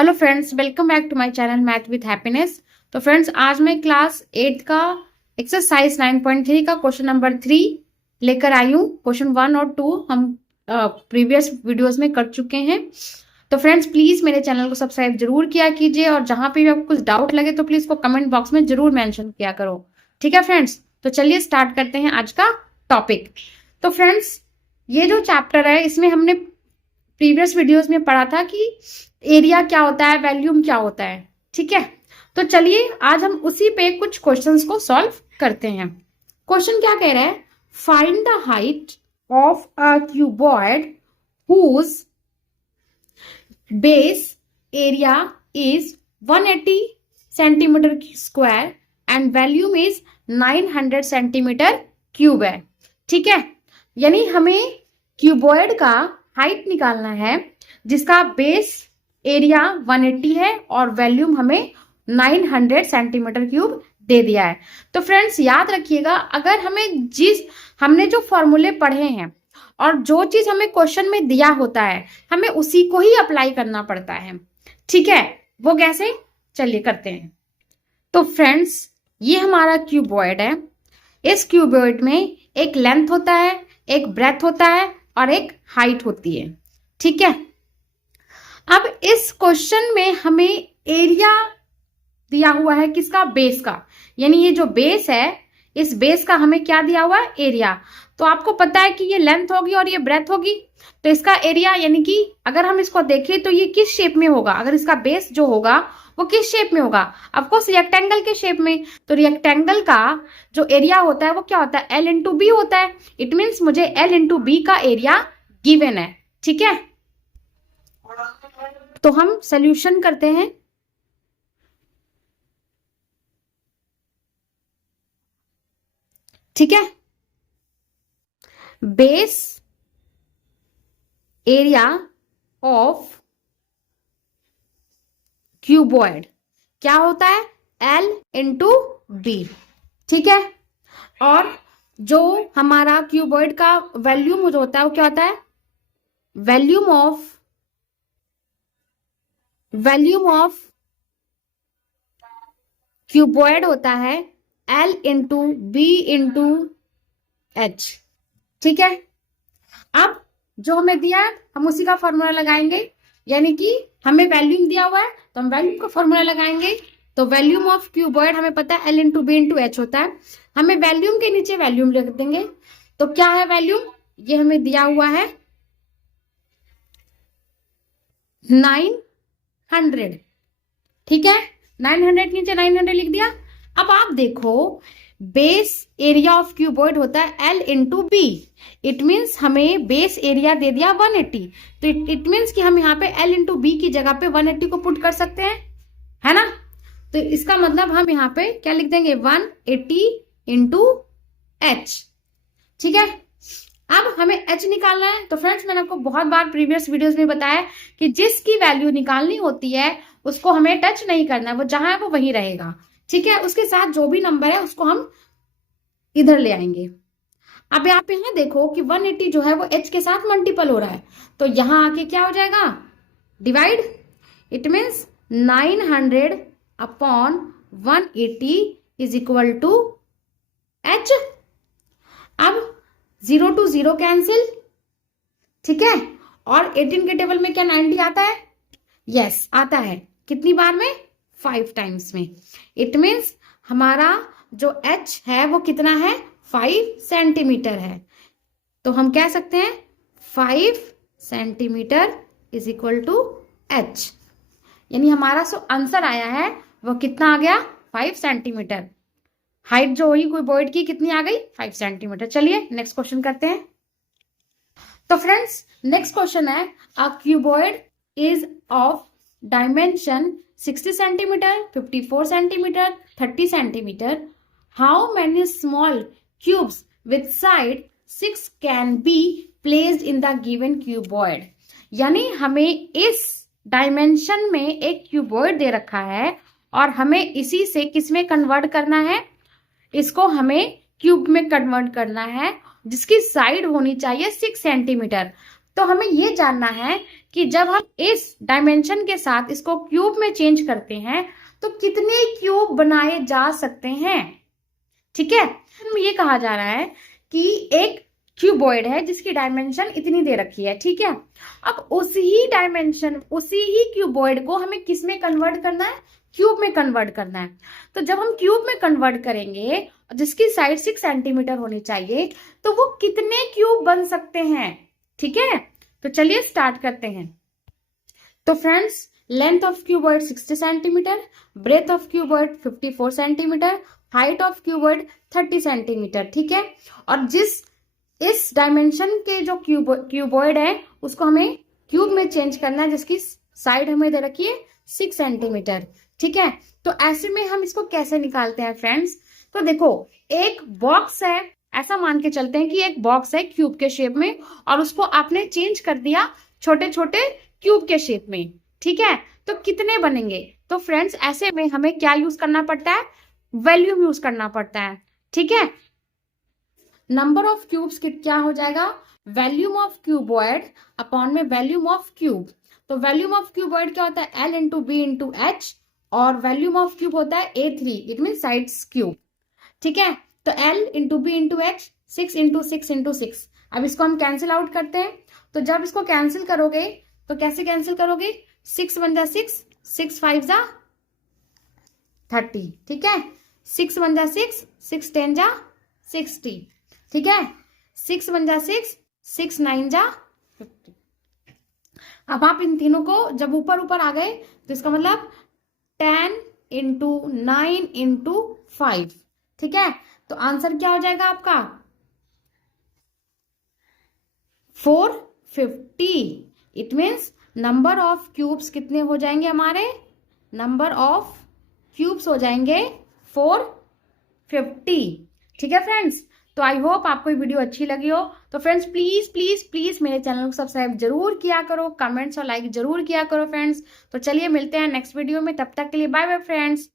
Hello friends, welcome back to my channel math with happiness. तो friends, आज मैं class 8 का एक्सरसाइज 9.3 का क्वेश्चन नंबर 3 लेकर आई हूँ। क्वेश्चन 1 और 2 हम प्रीवियस वीडियोस में कर चुके हैं। तो फ्रेंड्स, प्लीज मेरे चैनल को सब्सक्राइब जरूर किया कीजिए और जहां पे भी आपको कुछ डाउट लगे तो प्लीज को कमेंट बॉक्स में जरूर मेंशन किया करो। ठीक है फ्रेंड्स, तो चलिए स्टार्ट करते हैं आज का टॉपिक। तो फ्रेंड्स, ये जो चैप्टर है इसमें हमने प्रीवियस वीडियोस में पढ़ा था कि एरिया क्या होता है, वॉल्यूम क्या होता है। ठीक है, तो चलिए आज हम उसी पे कुछ क्वेश्चंस को सॉल्व करते हैं। क्वेश्चन क्या कह रहा है? Find the height of a cuboid whose base area is 180 centimetre square and volume is 900 centimetre cube है। ठीक है, यानी हमें क्यूबॉइड का हाइट निकालना है जिसका बेस एरिया 180 है और वॉल्यूम हमें 900 सेंटीमीटर क्यूब दे दिया है। तो फ्रेंड्स याद रखिएगा, अगर हमने जो फॉर्मूले पढ़े हैं और जो चीज हमें क्वेश्चन में दिया होता है हमें उसी को ही अप्लाई करना पड़ता है। ठीक है, वो कैसे, चलिए करते हैं। तो फ्रेंड्स, ये हमारा क्यूबॉइड है। इस क्यूबॉइड में एक लेंथ होता है, एक ब्रेथ होता है और एक हाइट होती है। ठीक है, अब इस क्वेश्चन में हमें एरिया दिया हुआ है किसका? बेस का। यानी ये जो बेस है, इस बेस का हमें क्या दिया हुआ है? एरिया। तो आपको पता है कि ये लेंथ होगी और ये ब्रेथ होगी, तो इसका एरिया यानी कि अगर हम इसको देखें तो ये किस शेप में होगा? अगर इसका बेस जो होगा वो किस शेप में होगा? ऑफकोर्स रेक्टेंगल के शेप में। तो रेक्टेंगल का जो एरिया होता है वो क्या होता है? L इंटू बी होता है। इट मीन्स मुझे L इंटू बी का एरिया गिवन है। ठीक है, तो हम सॉल्यूशन करते हैं। ठीक है, बेस एरिया ऑफ क्यूबॉइड क्या होता है? L into B. ठीक है, और जो हमारा क्यूबॉइड का वॉल्यूम जो होता है वो क्या होता है? वॉल्यूम ऑफ क्यूबॉइड होता है L into B into H. ठीक है, अब जो हमें दिया है हम उसी का फॉर्मूला लगाएंगे। यानी कि हमें वॉल्यूम दिया हुआ है तो हम वॉल्यूम का फॉर्मूला लगाएंगे। तो वॉल्यूम ऑफ क्यूबॉइड हमें पता है L into B into H होता है। हमें वॉल्यूम के नीचे वॉल्यूम लिख देंगे। तो क्या है वॉल्यूम? ये हमें दिया हुआ है 900। ठीक है, 900 नीचे 900 लिख दिया। अब आप देखो, बेस एरिया ऑफ क्यूबॉइड होता है L into B. It means हमें बेस एरिया दे दिया 180। तो इट मीन्स कि हम यहाँ पे L इंटू बी की जगह पे 180 को पुट कर सकते हैं, है ना? तो इसका मतलब हम यहाँ पे क्या लिख देंगे? 180 इंटू एच। ठीक है, अब हमें h निकालना है। तो फ्रेंड्स, मैंने आपको बहुत बार प्रीवियस वीडियोस में बताया कि जिसकी वैल्यू निकालनी होती है उसको हमें टच नहीं करना है, वो जहां है वो वहीं रहेगा। ठीक है, उसके साथ जो भी नंबर है उसको हम इधर ले आएंगे। अब आप यहाँ देखो कि 180 जो है वो h के साथ मल्टीपल हो रहा है, तो यहां आके क्या हो जाएगा? Divide. It means 900 upon 180 is equal to h। अब 0 टू 0 कैंसिल। ठीक है, और 18 के टेबल में क्या 90 आता है? यस, आता है। कितनी बार में? 5 टाइम्स में। इट मीन्स हमारा जो h है वो कितना है? 5 सेंटीमीटर है। तो हम कह सकते हैं 5 centimetre is equal to h। यानी हमारा जो आंसर आया है वो कितना आ गया? 5 सेंटीमीटर। हाइट जो हुई क्यूबॉइड की कितनी आ गई? 5 सेंटीमीटर। चलिए नेक्स्ट क्वेश्चन करते हैं। तो फ्रेंड्स, नेक्स्ट क्वेश्चन है, a cuboid is of dimension 60 centimetre, 54 centimetre, 30 centimetre. How many small cubes with side 6 can be placed in the given cuboid? यानी हमें इस डायमेंशन में एक क्यूबॉइड दे रखा है और हमें इसी से किस में कन्वर्ट करना है? इसको हमें क्यूब में कन्वर्ट करना है जिसकी साइड होनी चाहिए 6 सेंटीमीटर। तो हमें ये जानना है कि जब हम इस डायमेंशन के साथ इसको क्यूब में चेंज करते हैं तो कितने क्यूब बनाए जा सकते हैं। ठीक है, ये कहा जा रहा है कि एक क्यूबॉइड है जिसकी डायमेंशन इतनी दे रखी है। ठीक है, अब उसी ही क्यूबॉइड को हमें किस में कन्वर्ट करना है, क्यूब में कन्वर्ट करना है। तो जब हम क्यूब में कन्वर्ट करेंगे जिसकी साइड 6 सेंटीमीटर होनी चाहिए, तो वो कितने क्यूब बन सकते हैं। ठीक है, तो चलिए स्टार्ट करते हैं। तो friends, length of cuboid 60 centimetre, breadth of cuboid 54 centimetre, height of cuboid 30 centimetre. ठीक है, और इस डायमेंशन के जो क्यूबॉइड है उसको हमें क्यूब में चेंज करना है जिसकी साइड हमें दे रखी है 6 सेंटीमीटर। ठीक है, तो ऐसे में हम इसको कैसे निकालते हैं फ्रेंड्स। तो देखो, एक बॉक्स है, ऐसा मान के चलते हैं कि एक बॉक्स है क्यूब के शेप में और उसको आपने चेंज कर दिया छोटे छोटे क्यूब के शेप में। ठीक है, तो कितने बनेंगे। तो फ्रेंड्स, ऐसे में हमें क्या यूज करना पड़ता है, वॉल्यूम यूज करना पड़ता है। ठीक है, नंबर ऑफ क्यूब्स क्या हो जाएगा, वॉल्यूम ऑफ क्यूबॉइड अपॉन में वॉल्यूम ऑफ क्यूब। तो वॉल्यूम ऑफ क्यूबॉइड क्या होता है, L into B into H, और वॉल्यूम ऑफ क्यूब होता है A3, it mean sides cube. ठीक है, तो L into B into H 6 into 6 into 6। अब इसको हम कैंसिल आउट करते हैं। तो जब इसको कैंसिल करोगे तो कैसे कैंसिल करोगे, 6 1 जा 6, 6 5 जा 30। ठीक है, 6 1 जा 6, 6 10 जा 60। ठीक है, 6 1 जा 6, 6 9 जा 50। अब आप इन तीनों को जब ऊपर ऊपर आ गए तो इसका मतलब 10 इंटू 9 इंटू 5। ठीक है, तो आंसर क्या हो जाएगा आपका 450। It means number of cubes कितने हो जाएंगे हमारे, नंबर ऑफ क्यूब्स हो जाएंगे 450। ठीक है फ्रेंड्स, तो आई होप आपको ये वीडियो अच्छी लगी हो। तो फ्रेंड्स, प्लीज प्लीज प्लीज मेरे चैनल को सब्सक्राइब जरूर किया करो, कमेंट्स और लाइक जरूर किया करो फ्रेंड्स। तो चलिए मिलते हैं नेक्स्ट वीडियो में, तब तक के लिए बाय बाय फ्रेंड्स।